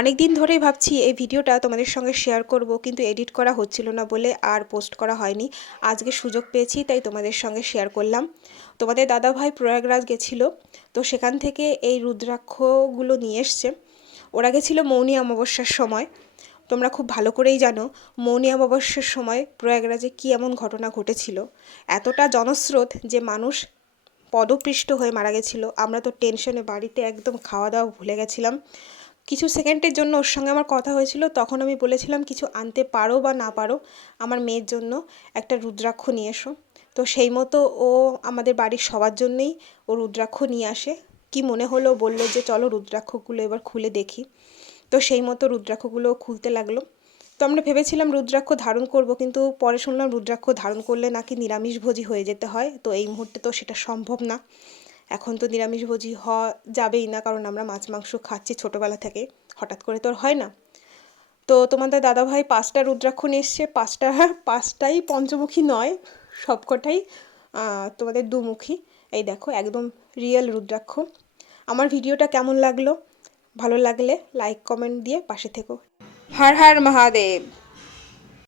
অনেক দিন ধরেই ভাবছি এই ভিডিওটা তোমাদের সঙ্গে শেয়ার করব, কিন্তু এডিট করা হচ্ছিল না বলে আর পোস্ট করা হয়নি। আজকে সুযোগ পেয়েছি, তাই তোমাদের সঙ্গে শেয়ার করলাম। তোমাদের দাদাভাই প্রয়াগরাজ গেছিল, তো সেখান থেকে এই রুদ্রাক্ষগুলো নিয়ে এসছে। ওরা গেছিল মৌনী অমাবস্যার সময়। তোমরা খুব ভালো করেই জানো, মৌনী অমাবস্যার সময় প্রয়াগরাজে কী এমন ঘটনা ঘটেছিল। এতটা জনস্রোত যে মানুষ পদপৃষ্ট হয়ে মারা গেছিল। আমরা তো টেনশনে বাড়িতে একদম খাওয়া দাওয়া ভুলে গেছিলাম। কিছু সেকেন্ডের জন্য ওর সঙ্গে আমার কথা হয়েছিল। তখন আমি বলেছিলাম, কিছু আনতে পারো বা না পারো আমার মেয়ের জন্য একটা রুদ্রাক্ষ নিয়ে এসো। তো সেই মতো ও আমাদের বাড়ির সবার জন্যেই ও রুদ্রাক্ষ নিয়ে আসে। কি মনে হলো বলল যে, চলো রুদ্রাক্ষগুলো এবার খুলে দেখি। তো সেই মতো রুদ্রাক্ষগুলো খুলতে লাগল। তো আমরা ভেবেছিলাম রুদ্রাক্ষ ধারণ করব, কিন্তু পরে শুনলাম রুদ্রাক্ষ ধারণ করলে নাকি নিরামিষভোজী হয়ে যেতে হয়। তো এই মুহূর্তে তো সেটা সম্ভব না। এখন তো নিরামিষভোজী হওয়া যাবেই না, কারণ আমরা মাছ মাংস খাচ্ছি ছোটোবেলা থেকে। হঠাৎ করে তো আর হয় না। তো তোমাদের দাদাভাই পাঁচটা রুদ্রাক্ষণ এসছে, পাঁচটা, পাঁচটাই পঞ্চমুখী নয়, সবকটাই তোমাদের দুমুখী। এই দেখো, একদম রিয়েল রুদ্রাক্ষ। আমার ভিডিওটা কেমন লাগল? ভালো লাগলে লাইক কমেন্ট দিয়ে পাশে থেকো। হর হর মহাদেব।